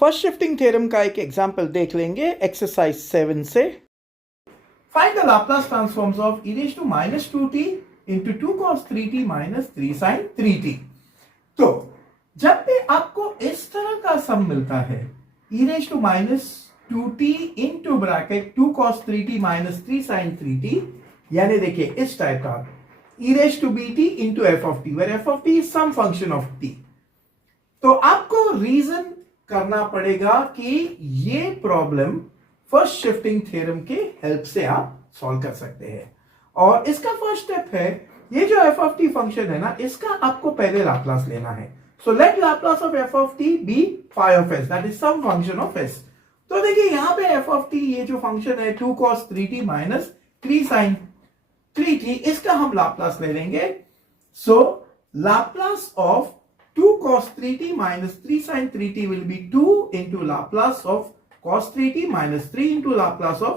First shifting theorem का एक example देख लेंगे एक्सरसाइज 7 से। Find the Laplace transforms of e raised to minus 2t into 2 cos 3t minus 3 sin 3t। तो जब भी आपको इस तरह का सम मिलता है e raised to minus 2t into bracket 2 cos 3t minus 3 sin 3t, यानी देखिए इस टाइप का e raised to bt into f of t where f of t is some function of t। तो आपको रीजन करना पड़ेगा कि ये प्रॉब्लम फर्स्ट शिफ्टिंग थ्योरम के हेल्प से आप सॉल्व कर सकते हैं। और इसका फर्स्ट स्टेप है ये जो एफ ऑफ टी फंक्शन है ना, इसका आपको पहले लाप्लास लेना है। So let Laplace of f of t be phi of s, that is some function of s. तो देखिए यहां पे एफ ऑफ टी ये जो फंक्शन है 2 cos 3t minus 3 sin 3t, इसका हम लाप्लास ले लेंगे। सो Laplace of 2 cos 3t minus 3 sin 3t will be 2 into Laplace of cos 3t minus 3 into Laplace of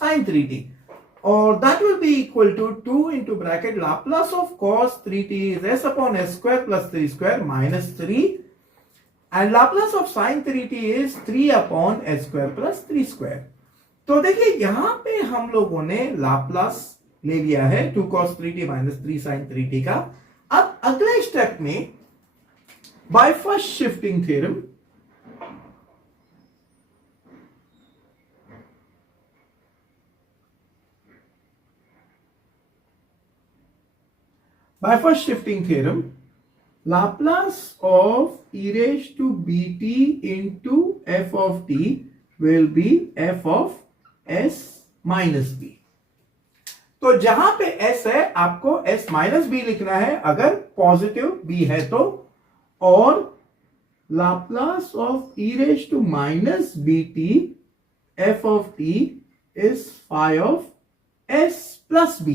sin 3t, or that will be equal to 2 into bracket Laplace of cos 3t is s upon s square plus 3 square minus 3, and Laplace of sin 3t is 3 upon s square plus 3 square। तो देखिए यहां पे हम लोगों ने Laplace ले लिया है 2 cos 3t minus 3 sin 3t का। अब अगले स्टेप में by first shifting theorem, Laplace of e raised to bt into f of t will be f of s minus b। तो जहां पे s है आपको s माइनस b लिखना है अगर पॉजिटिव b है तो, और Laplace of e raised to minus bt f of t is phi of s plus b।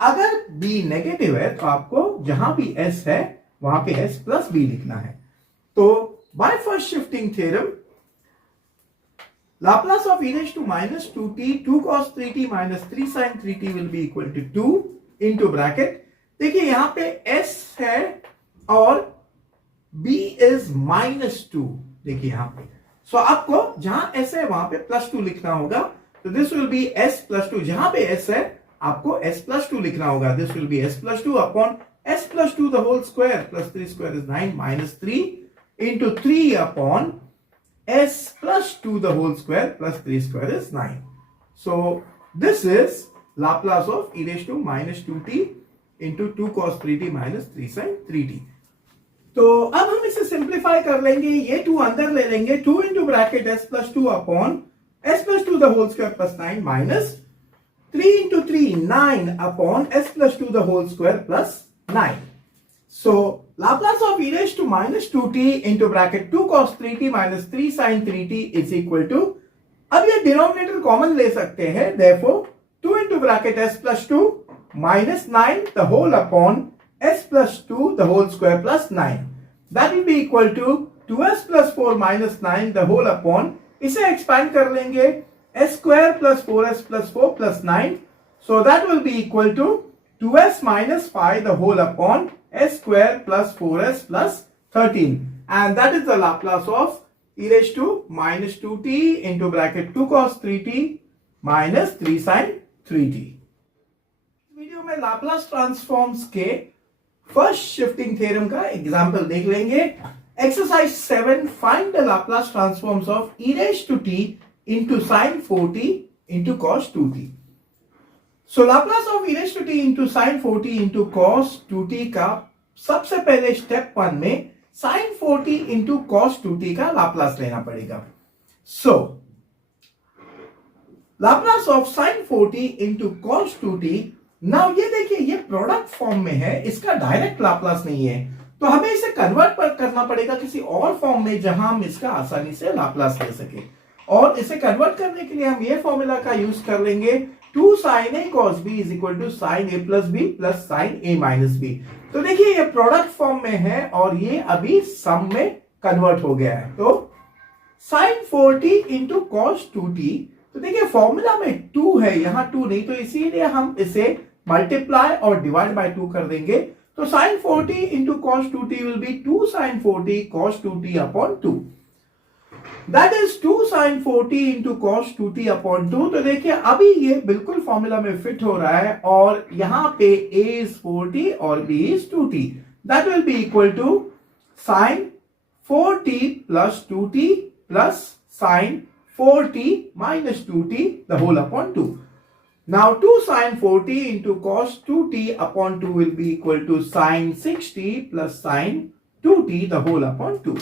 अगर b नेगेटिव है तो आपको जहां भी s है वहां पे s plus b लिखना है। तो by first shifting theorem Laplace of e raised to minus 2t 2 cos 3t minus 3 sin 3t will be equal to 2 into bracket, देखिए यहां पे s है और b is minus 2, देखिए यहां पे। सो आपको जहां s है वहां पे प्लस 2 लिखना होगा। तो this will be s plus 2, जहां पे s है आपको s प्लस 2 लिखना होगा। This will be s plus 2 upon s plus 2 the whole square plus 3 square is 9 minus 3 into 3 upon s plus 2 the whole square plus 3 square is 9। So this is Laplace of e raised to minus 2t into 2 cos 3t minus 3 sin 3t। तो अब हम इसे simplify कर लेंगे, ये 2 अंदर ले लेंगे, 2 into bracket s plus 2 upon s plus 2 the whole square plus 9 minus 3 into 3 9 upon s plus 2 the whole square plus 9। So Laplace of e raised to minus 2t into bracket 2 cos 3t minus 3 sin 3t is equal to, अब ये denominator common ले सकते हैं, therefore 2 into bracket s plus 2 minus 9 the whole upon s plus 2 the whole square plus 9, that will be equal to 2s plus 4 minus 9 the whole upon, इसे expand कर लेंगे s square plus 4s plus 4 plus 9, so that will be equal to 2s minus 5 the whole upon s square plus 4s plus 13, and that is the Laplace of e raised to minus 2t into bracket 2 cos 3t minus 3 sin 3t। Video में Laplace transforms के first shifting theorem का example देख लेंगे। Exercise 7, find the Laplace transforms of e raised to t into sin 4t into cos 2t। So Laplace of e raised to t into sin 4t into cos 2t का सबसे पहले step 1 में sin 4t into cos 2t का Laplace लेना पड़ेगा। So Laplace of sin 4t into cos 2t, now ये देखिए ये प्रोडक्ट फॉर्म में है, इसका डायरेक्ट लाप्लास नहीं है, तो हमें इसे कन्वर्ट करना पड़ेगा किसी और फॉर्म में जहां हम इसका आसानी से लाप्लास ले सके। और इसे कन्वर्ट करने के लिए हम ये फॉर्मूला का यूज कर लेंगे 2 sin a cos b is equal to sin a plus b plus sin a minus b। तो देखिए ये प्रोडक्ट फॉर्म में है और ये अभी सम में कन्वर्ट हो गया है। तो sin 4t into cos 2t, तो देखिए फॉर्मूला में 2 है, यहां 2 नहीं, तो इसीलिए हम इसे मल्टीप्लाई और डिवाइड बाय 2 कर देंगे। तो sin 4t into cos 2t will be 2 sin 4t cos 2t upon 2। That is 2 sin 4t into cos 2t upon 2। तो देखिए अभी ये बिल्कुल फॉर्मूला में फिट हो रहा है और यहां पे a इज 4t और b is 2t। That will be equal to sin 4t plus 2t plus sin 4t minus 2t the whole upon 2. Now 2 sin 4t into cos 2t upon 2 will be equal to sin 6t plus sin 2t the whole upon 2.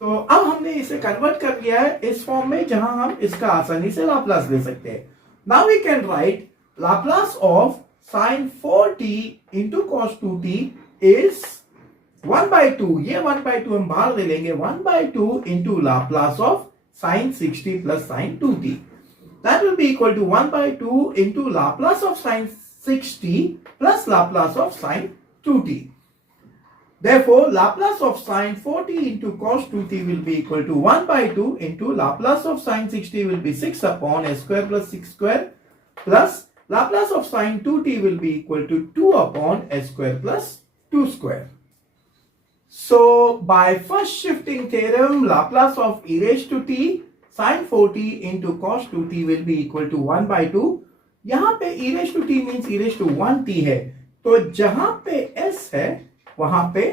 तो अब हमने इसे convert कर लिया है इस form में जहां हम इसका आसानी से लाप्लास ले सकते हैं। Now we can write Laplace of sin 4t into cos 2t is 1 by 2। ये 1 by 2 हम बाहर ले लेंगे। 1 by 2 into Laplace of sin 60 plus sin 2t। That will be equal to 1 by 2 into Laplace of sin 6t plus Laplace of sin 2t. Therefore, Laplace of sin 4t into cos 2t will be equal to 1 by 2 into Laplace of sin 6t will be 6 upon s square plus 6 square plus Laplace of sin 2t will be equal to 2 upon s square plus 2 square. So, by first shifting theorem, Laplace of e raised to t sin 4t into cos 2t will be equal to 1 by 2। यहां पे e raised to t means e raised to 1t है, तो जहां पे s है वहां पे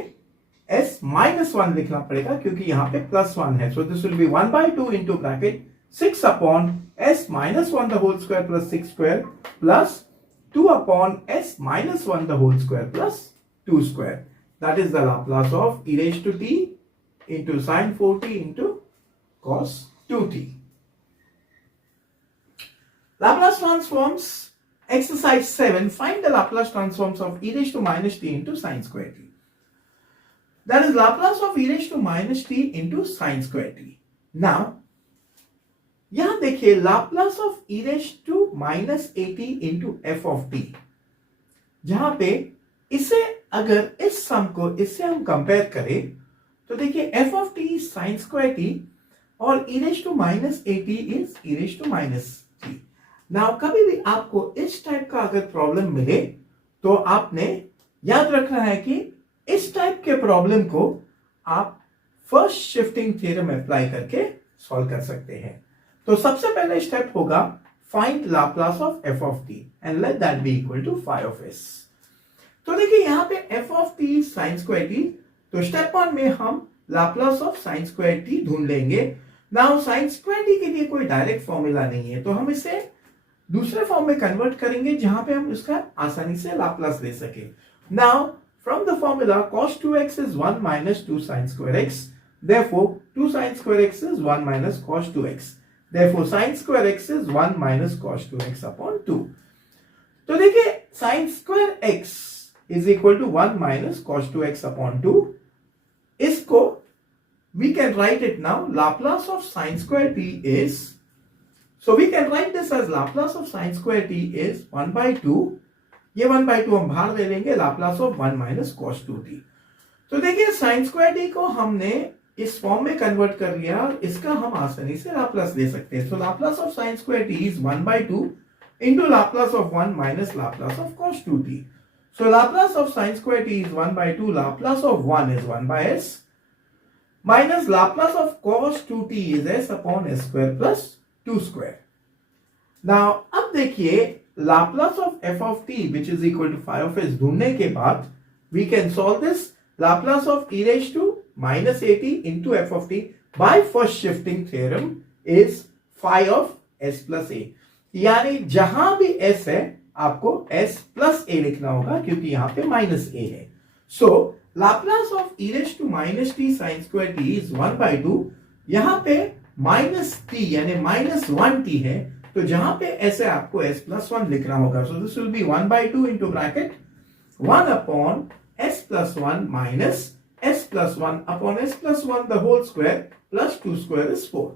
s minus 1 लिखना पड़ेगा क्योंकि यहां पे प्लस 1 है। So this will B 1 by 2 into bracket 6 upon s minus 1 the whole square plus 6 square plus 2 upon s minus 1 the whole square plus 2 square. That is the Laplace of e raised to t into sin 4t into cos 2t. Laplace transforms, exercise 7, find the Laplace transforms of e raised to minus t into sin square t. That is Laplace of e raised to minus t into sin square t. Now, यहां देखिए Laplace of e raised to minus at into f of t, जहां पे इसे अगर इस सम को इससे हम कंपेयर करें तो देखिए f of t is sin square t और e raised to minus at is e raised to minus t। Now कभी भी आपको इस टाइप का अगर प्रॉब्लम मिले तो आपने याद रखना है कि इस टाइप के प्रॉब्लम को आप फर्स्ट शिफ्टिंग थ्योरम अप्लाई करके सॉल्व कर सकते हैं। तो सबसे पहले स्टेप होगा find Laplace of f of t and let that be equal to phi of s। तो देखिए यहां पे f of t sin square t, तो स्टेप 1 में हम Laplace of sin square t ढूंढ लेंगे। नाउ sin square t के लिए कोई डायरेक्ट फॉर्मूला नहीं है, तो हम इसे दूसरे फॉर्म में कन्वर्ट करेंगे जहां पे हम इसका आसानी से लाप्लास ले सके। Now from the formula cos 2x is 1 minus 2 sin square x, therefore 2 sin square x is 1 minus cos 2x, therefore sin square x is 1 minus cos 2x upon 2। तो देखिए sin square x is equal to 1 minus cos 2x upon 2। इसको we can write it now, Laplace of sin square t is, so we can write this as Laplace of sin square t is 1 by 2, ये 1 by 2 हम बाहर ले लेंगे, Laplace of 1 minus cos 2t। तो देखिए sin square t को हमने इस फॉर्म में कन्वर्ट कर लिया और इसका हम आसानी से लाप्लास ले सकते हैं। So Laplace of sin square t is 1 by 2 into Laplace of 1 minus Laplace of cos 2t। So Laplace of sin square t is 1 by 2, Laplace of 1 is 1 by s minus Laplace of cos 2t is s upon s square plus 2 square। Now अब देखिए Laplace of f of t which is equal to phi of s ढूंढने के बाद we can solve this Laplace of e raised to minus at into f of t by first shifting theorem is phi of s plus a। यानी जहां भी s है आपको s plus a लिखना होगा क्योंकि यहां पे माइनस a है। So Laplace of e raised to minus t sin square t is 1 by 2, यहां पे माइनस t यानी माइनस 1t है, तो जहां पे s है आपको s plus 1 लिखना होगा। So this will be 1 by 2 into bracket 1 upon s plus 1 minus s plus 1 upon s plus 1 the whole square plus 2 square is 4।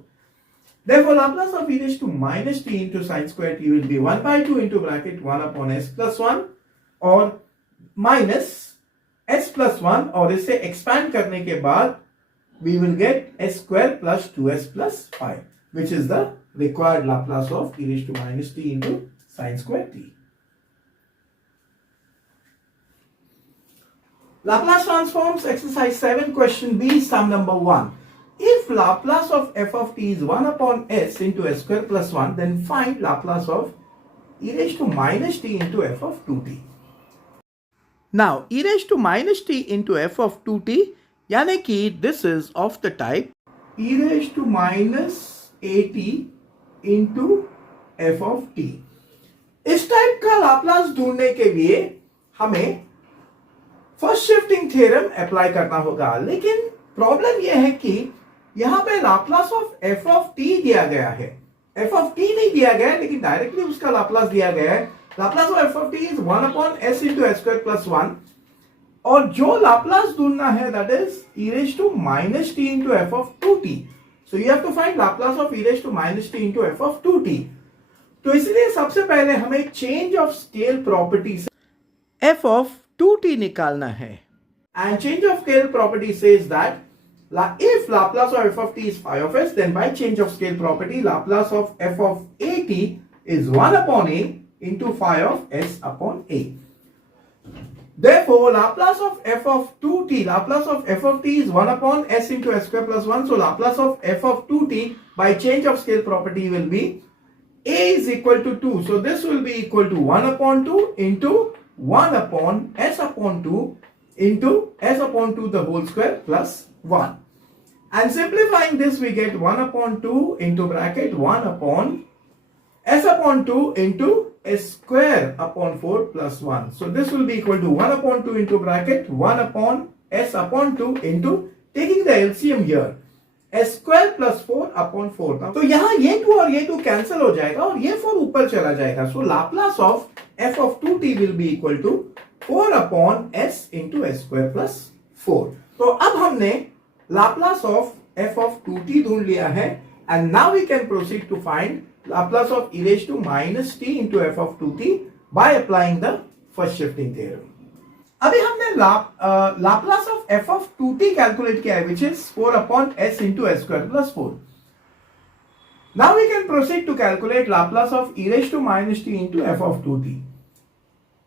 Therefore Laplace of e raised to minus t into sin square t will be 1 by 2 into bracket 1 upon s plus 1 और minus s plus 1 और इसे expand करने के बाद we will get s square plus 2s plus 5 which is the required Laplace of e raised to minus t into sin square t। Laplace transforms exercise 7 question B sum number 1। if Laplace of f of t is 1 upon s into s square plus 1, then find Laplace of e raised to minus t into f of 2t. Now, e raised to minus t into f of 2t, यानी कि this is of the type e raised to minus at into f of t. इस type का Laplace ढूंढने के लिए हमें first shifting theorem apply करना होगा, लेकिन प्रॉब्लम यह है कि यहां पे Laplace of f of T दिया गया है, एफ ऑफ टी नहीं दिया गया है, लेकिन डायरेक्टली उसका लाप्लास दिया गया है. Laplace of f of t is 1 upon s into s square plus 1, और जो लाप्लास ढूंढना है that is e raise to minus t into f of 2t. So you have to find Laplace of e raise to minus t into f of 2t. तो इसलिए सबसे पहले हमें change of scale property से f of 2t निकालना है. And change of scale property says that if Laplace of f of t is phi of s, then by change of scale property, Laplace of f of at is 1 upon a into phi of s upon a. Therefore, Laplace of f of 2t, Laplace of f of t is 1 upon s into s square plus 1. So, Laplace of f of 2t by change of scale property will be a is equal to 2. So, this will be equal to 1 upon 2 into 1 upon s upon 2 into s upon 2 the whole square plus 1. And simplifying this, we get 1 upon 2 into bracket 1 upon s upon 2 into s square upon 4 plus 1. So this will be equal to 1 upon 2 into bracket 1 upon s upon 2 into, taking the LCM here, s square plus 4 upon 4. Now, तो यहाँ ये 2 और ये 2 cancel हो जाएगा और ये 4 ऊपर चला जाएगा. So Laplace of f of 2t will be equal to 4 upon s into s square plus 4. तो अब हमने Laplace of f of 2t ढूंढ लिया है, and now we can proceed to find Laplace of e raised to minus t into f of 2t by applying the first shifting theorem. अभी हमने Laplace of f of 2t calculate किया है, which is 4 upon s into s square plus 4. Now we can proceed to calculate Laplace of e raised to minus t into f of 2t.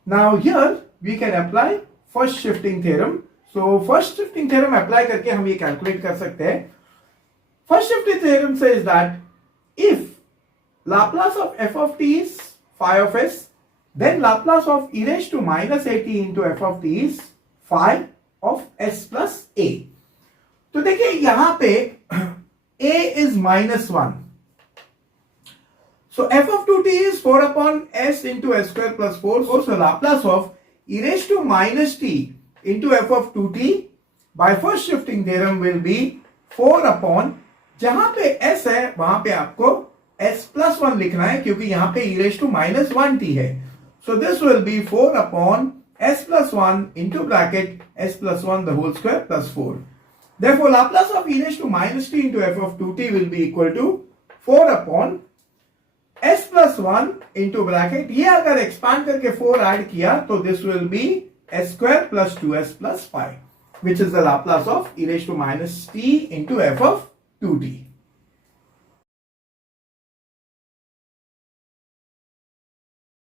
Now here we can apply first shifting theorem. So first shifting theorem apply करके हम ये calculate कर सकते हैं. First shifting theorem says that if Laplace of f of t is phi of s, then Laplace of e raised to minus at into f of t is phi of s plus a. तो देखिए यहां पे a is minus 1. So f of 2t is 4 upon s into s square plus 4. So Laplace of e raised to minus t into f of 2t by first shifting theorem will be 4 upon, जहां पे s है वहां पे आपको s plus 1 लिखना है क्योंकि यहां पे e raised to minus 1t है. So this will be 4 upon s plus 1 into bracket s plus 1 the whole square plus 4. Therefore, Laplace of e raised to minus t into f of 2t will be equal to 4 upon s plus 1 into bracket, ये अगर expand करके 4 add किया तो this will be s square plus 2s plus 5, which is the Laplace of e raised to minus t into f of 2t.